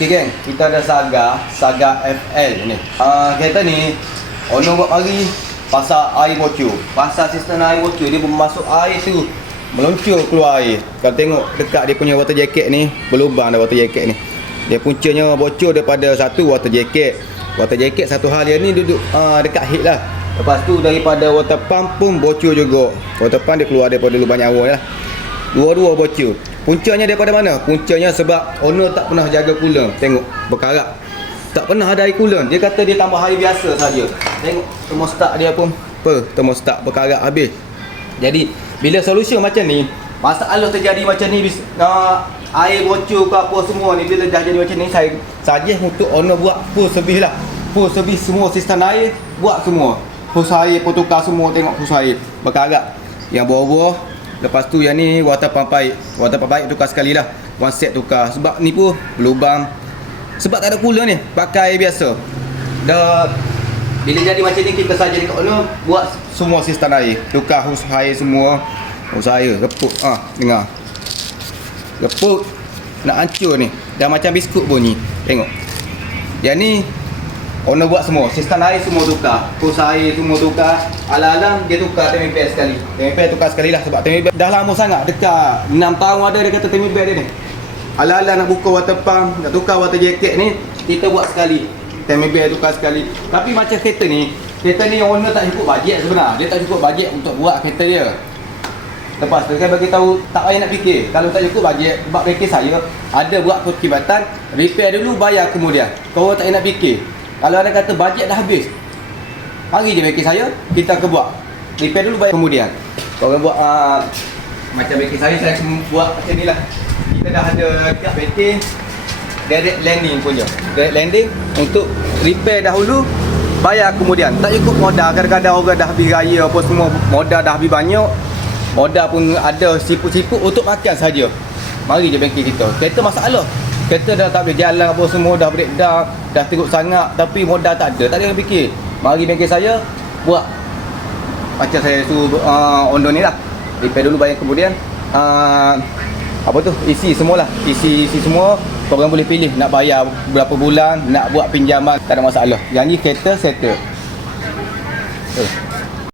Okay geng, kita ada Saga FL ni. Kereta ni owner buat mari pasal air bocor. Pasal sistem air bocor, dia masuk air tu meluncur keluar air. Kalau tengok dekat dia punya water jacket ni, berlubang dah water jacket ni. Dia puncanya bocor daripada satu water jacket. Water jacket satu hal dia ni duduk dekat head lah. Lepas tu daripada water pump pun bocor juga. Water pump dia keluar daripada lubang nyawa lah. Dua-dua bocor. Puncanya daripada mana? Puncanya sebab owner tak pernah jaga coolant. Tengok, berkarat. Tak pernah ada air coolant. Dia kata dia tambah air biasa saja. Tengok, termostat dia pun termostat berkarat habis. Jadi, bila solution macam ni, masalah terjadi macam ni, air bocor ke apa semua ni, bila dah jadi macam ni, saya suggest untuk owner buat full service lah. Full service semua sistem air, buat semua. Hose air pun tukar semua, tengok hose air berkarat. Yang bawah-bawah. Lepas tu yang ni water pump pipe. Water pump pipe tukar sekali lah. One set tukar. Sebab ni pun berlubang. Sebab tak ada coolant ni, pakai air biasa. Dah bila jadi macam ni, kita saja dekat owner buat semua sistem air. Tukar hose air semua. Hose air reput. Dengar. Reput. Nak hancur ni. Dah macam biskut bunyi. Tengok. Yang ni owner buat semua, sistem air semua tukar, hose air semua tukar. Alang-alang dia tukar Temipair sekali. Temipair tukar sekali lah sebab Temipair dah lama sangat, dekat 6 tahun ada dia kata Temipair dia ni. Alang-alang nak buka water pump, nak tukar water jacket ni, kita buat sekali. Temipair tukar sekali. Tapi macam kereta ni owner tak cukup bajet sebenarnya. Dia tak cukup bajet untuk buat kereta dia. Lepas tu saya bagi tahu tak payah nak fikir. Kalau tak cukup bajet, sebab bengkel saya ada buat perkhidmatan, repair dulu bayar kemudian. Kau tak payah nak fikir. Kalau anda kata bajet dah habis, mari je bengkel saya, kita ke buat. Repair dulu bayar kemudian. Kalau buat macam bengkel saya buat macam ni lah. Kita dah ada dekat bengkel direct landing pun je. Direct landing untuk repair dahulu, bayar kemudian. Tak cukup modal. Kadang-kadang orang dah habis raya apa semua, modal dah habis banyak. Modal pun ada siput-siput untuk makan saja. Mari je bengkel kita. Kereta masalah. Kereta dah tak boleh jalan apa semua, dah breakdown, dah teruk sangat, tapi modal tak ada. Tak ada yang fikir. Mari bengkel saya buat macam saya suruh owner ni lah. Repair dulu bayar kemudian. Apa tu? Isi semualah. Isi semua. Korang boleh pilih nak bayar berapa bulan, nak buat pinjaman, tak ada masalah. Yang ni kereta settle.